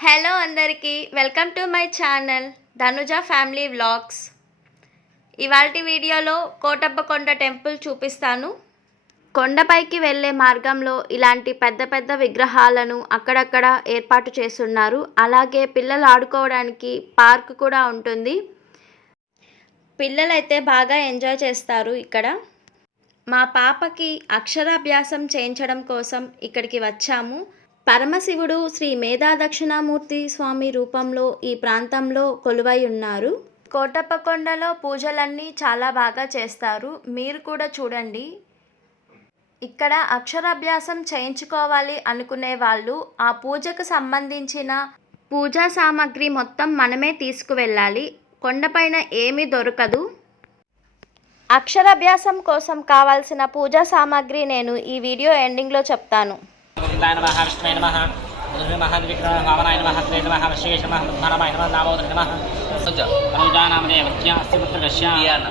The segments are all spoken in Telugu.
హలో అందరికీ welcome to my channel Dhanuja family vlogs. ఇవాల్టి వీడియోలో కోటప్పకొండ టెంపుల్ చూపిస్తాను. కొండపైకి వెళ్ళే మార్గంలో ఇలాంటి పెద్ద పెద్ద విగ్రహాలను అక్కడక్కడ ఏర్పాటు చేస్తున్నారు. అలాగే పిల్లలు ఆడుకోవడానికి పార్క్ కూడా ఉంటుంది. పిల్లలైతే బాగా ఎంజాయ్ చేస్తారు ఇక్కడ. మా పాపకి అక్షరాభ్యాసం చేయించడం కోసం ఇక్కడికి వచ్చాము. పరమశివుడు శ్రీ మేధా దక్షిణామూర్తి స్వామి రూపంలో ఈ ప్రాంతంలో కొలువై ఉన్నారు. కోటప్పకొండలో పూజలన్నీ చాలా బాగా చేస్తారు. మీరు కూడా చూడండి. ఇక్కడ అక్షరాభ్యాసం చేయించుకోవాలి అనుకునే వాళ్ళు ఆ పూజకు సంబంధించిన పూజా సామాగ్రి మొత్తం మనమే తీసుకువెళ్ళాలి. కొండపైన ఏమీ దొరకదు. అక్షరాభ్యాసం కోసం కావాల్సిన పూజా సామాగ్రి నేను ఈ వీడియో ఎండింగ్లో చెప్తాను. గోవిందాయ నమః విష్ణువే నమః మధురే నమః విక్రమ భావనాయ నమః శ్రీ నమః వశ్యేష నమః బుద్ధానాయ నమః దామోదర నమః అనుజానామదేవత్యా అస్తి పుత్రకస్య కియానా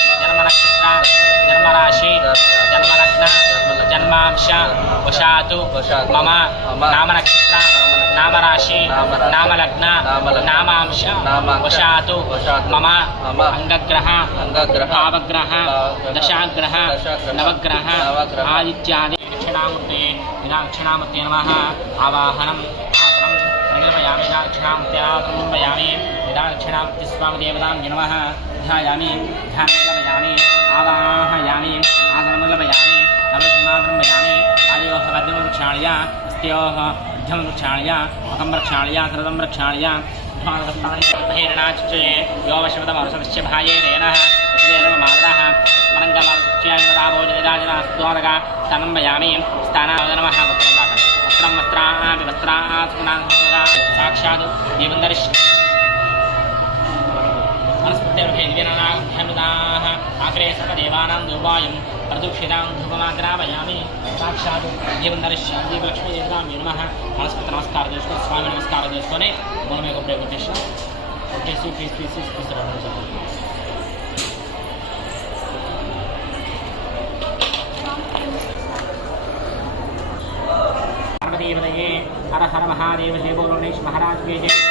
जन्म नक्षत्र जन्मराशि जन्मलग्न जन्मांश मम नाम नक्षत्र नाम राशि नाम लग्न नामांश मम अंगग्रह पावग्रह दशाग्रह नवग्रह आदित्यादि दक्षिणामूर्तये दक्षिणामूर्ते आवाहनम् आसनं దేవతాం నమః ధ్యాయామి ధ్యానమలపయామి ఆవాహయామి ఆసనమలపయామి నవసింహాసనమయామి ఆదియోహ మధ్యమవృక్షాళయ వృక్షాళ్య మధ్యమవృక్షాళయ మధ్యమం వృక్షాళ్య ముఖం రక్షాళ్య సరదం రక్షాళ్య హిరణాచే భాయేన మాతరः స్మరంగమాభోజనరాజనాస్వాదగా స్థానం వయామి వస్త్రం వస్త్రామి వస్త్రా సాక్షాత్ దేవందరిష్ पृथिवीनाघ्यनुदाः अग्रे सर्वदेवानां दूपायं प्रदुक्षितां धूपमाग्रापयामि साक्षात् जीवन्दरश्याजीवलक्ष्मीदेवतां नमः। नमस्कृत नमस्कार दोस्तों स्वामी, नमस्कार दोस्तों ने हर हर महादेव, जय महाराज के जय।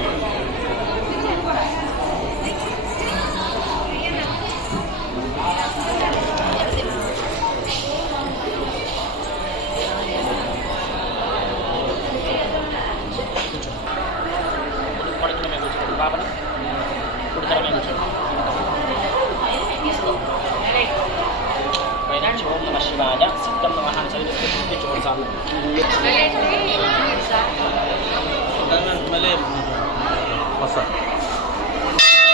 నమ అని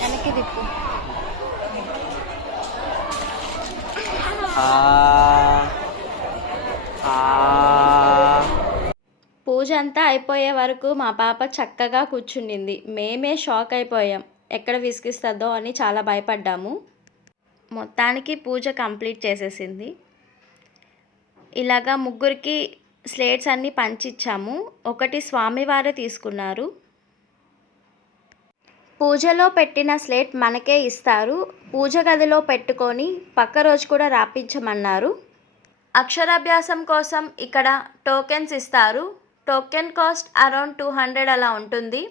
వెనక్కి తిప్పు. పూజ అంతా అయిపోయే వరకు మా పాప చక్కగా కూర్చుండింది. మేమే షాక్ అయిపోయాం. ఎక్కడ విసిగిస్తుందో అని చాలా భయపడ్డాము. మొత్తానికి పూజ కంప్లీట్ చేసేసింది. ఇలాగా ముగ్గురికి స్లేట్స్ అన్నీ పంచిచ్చాము. ఒకటి స్వామివారే తీసుకున్నారు. పూజలో పెట్టిన స్లేట్ మనకే ఇస్తారు. పూజ గదిలో పెట్టుకొని పక్క రోజు కూడా రాపించమన్నారు. అక్షరాభ్యాసం కోసం ఇక్కడ టోకెన్స్ ఇస్తారు. Token cost around two hundred అలా ఉంటుంది.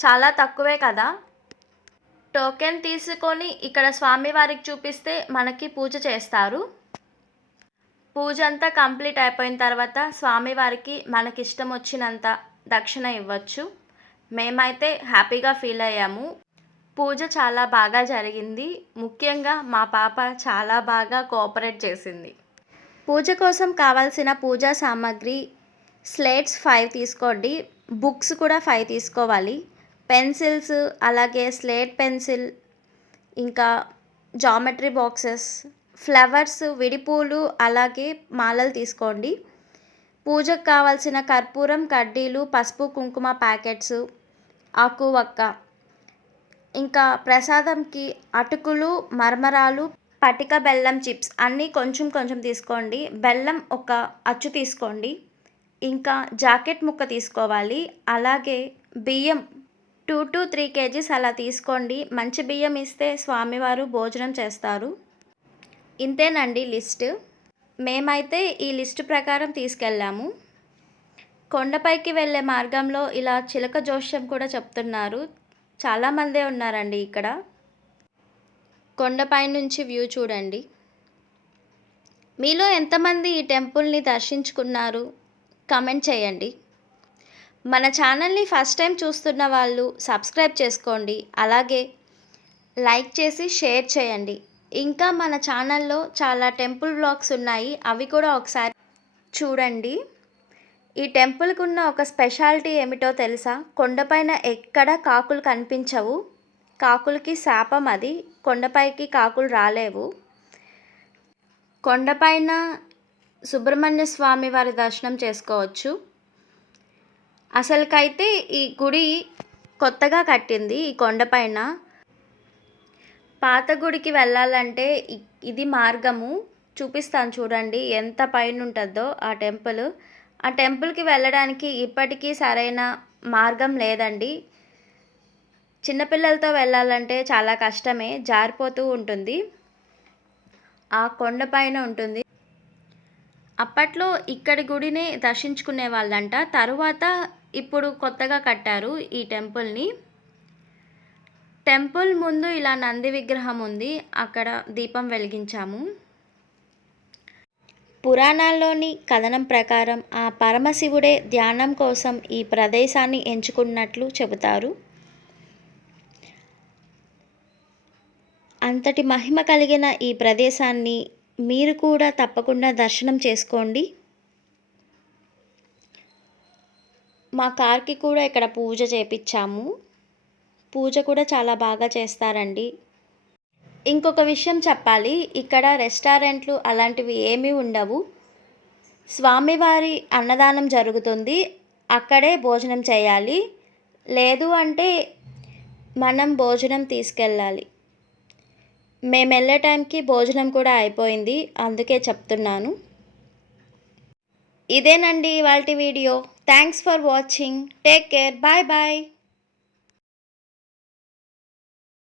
చాలా తక్కువే కదా. టోకెన్ తీసుకొని ఇక్కడ స్వామివారికి చూపిస్తే మనకి పూజ చేస్తారు. పూజ అంతా కంప్లీట్ అయిపోయిన తర్వాత స్వామివారికి మనకి ఇష్టం వచ్చినంత దక్షిణ ఇవ్వచ్చు. మేమైతే హ్యాపీగా ఫీల్ అయ్యాము. పూజ చాలా బాగా జరిగింది. ముఖ్యంగా మా పాప చాలా బాగా కోఆపరేట్ చేసింది. పూజ కోసం కావాల్సిన పూజా సామాగ్రి స్లేట్స్ ఫైవ్ తీసుకోండి. బుక్స్ కూడా ఫైవ్ తీసుకోవాలి. పెన్సిల్స్ అలాగే స్లేట్ పెన్సిల్ ఇంకా జామెట్రీ బాక్సెస్ ఫ్లవర్స్ విడిపూలు అలాగే మాలలు తీసుకోండి. పూజకు కావాల్సిన కర్పూరం కడ్డీలు పసుపు కుంకుమ ప్యాకెట్స్ ఆకు వక్క. ఇంకా ప్రసాదంకి అటుకులు మర్మరాలు పటిక బెల్లం చిప్స్ అన్నీ కొంచెం కొంచెం తీసుకోండి. బెల్లం ఒక అచ్చు తీసుకోండి. ఇంకా జాకెట్ ముక్క తీసుకోవాలి. అలాగే బియ్యం టూ టు త్రీ కేజీస్ అలా తీసుకోండి. మంచి బియ్యం ఇస్తే స్వామివారు భోజనం చేస్తారు. ఇంతేనండి లిస్ట్. మేమైతే ఈ లిస్ట్ ప్రకారం తీసుకెళ్ళాము. కొండపైకి వెళ్ళే మార్గంలో ఇలా చిలక జోష్యం కూడా చెప్తున్నారు. చాలామందే ఉన్నారండి ఇక్కడ. కొండపై నుంచి వ్యూ చూడండి. మీలో ఎంతమంది ఈ టెంపుల్ని దర్శించుకున్నారు? కమెంట్ చేయండి. మన ఛానల్ని ఫస్ట్ టైం చూస్తున్న వాళ్ళు సబ్స్క్రైబ్ చేసుకోండి. అలాగే లైక్ చేసి షేర్ చేయండి. ఇంకా మన ఛానల్లో చాలా టెంపుల్ బ్లాగ్స్ ఉన్నాయి. అవి కూడా ఒకసారి చూడండి. ఈ టెంపుల్కి ఉన్న ఒక స్పెషాలిటీ ఏమిటో తెలుసా? కొండపైన ఎక్కడ కాకులు కనిపించవు. కాకులకి శాపం అది. కొండపైకి కాకులు రాలేవు. కొండపైన సుబ్రహ్మణ్య స్వామి వారి దర్శనం చేసుకోవచ్చు. అసలుకైతే ఈ గుడి కొత్తగా కట్టింది ఈ కొండపైన. పాత గుడికి వెళ్ళాలంటే ఇది మార్గము. చూపిస్తాను చూడండి ఎంత పైన ఉంటుందో ఆ టెంపుల్. ఆ టెంపుల్కి వెళ్ళడానికి ఇప్పటికీ సరైన మార్గం లేదండి. చిన్నపిల్లలతో వెళ్ళాలంటే చాలా కష్టమే జారిపోతూ ఉంటుంది. ఆ కొండపైన ఉంటుంది. అప్పట్లో ఇక్కడి గుడిని దర్శించుకునే వాళ్ళంట తరువాత ఇప్పుడు కొత్తగా కట్టారు ఈ టెంపుల్ని. టెంపుల్ ముందు ఇలా నంది విగ్రహం ఉంది. అక్కడ దీపం వెలిగించాము. పురాణాల్లోని కథనం ప్రకారం ఆ పరమశివుడే ధ్యానం కోసం ఈ ప్రదేశాన్ని ఎంచుకున్నట్లు చెబుతారు. అంతటి మహిమ కలిగిన ఈ ప్రదేశాన్ని మీరు కూడా తప్పకుండా దర్శనం చేసుకోండి. మా కార్కి కూడా ఇక్కడ పూజ చేపించాము పూజ కూడా చాలా బాగా చేస్తారండి. ఇంకొక విషయం చెప్పాలి. ఇక్కడ రెస్టారెంట్లు అలాంటివి ఏమీ ఉండవు. స్వామివారి అన్నదానం జరుగుతుంది. అక్కడే భోజనం చేయాలి. లేదు అంటే మనం భోజనం తీసుకెళ్ళాలి. మేము వెళ్ళే టైంకి భోజనం కూడా అయిపోయింది. అందుకే చెప్తున్నాను. ఇదేనండి ఇవాళ video. Thanks for watching. Take care. Bye bye.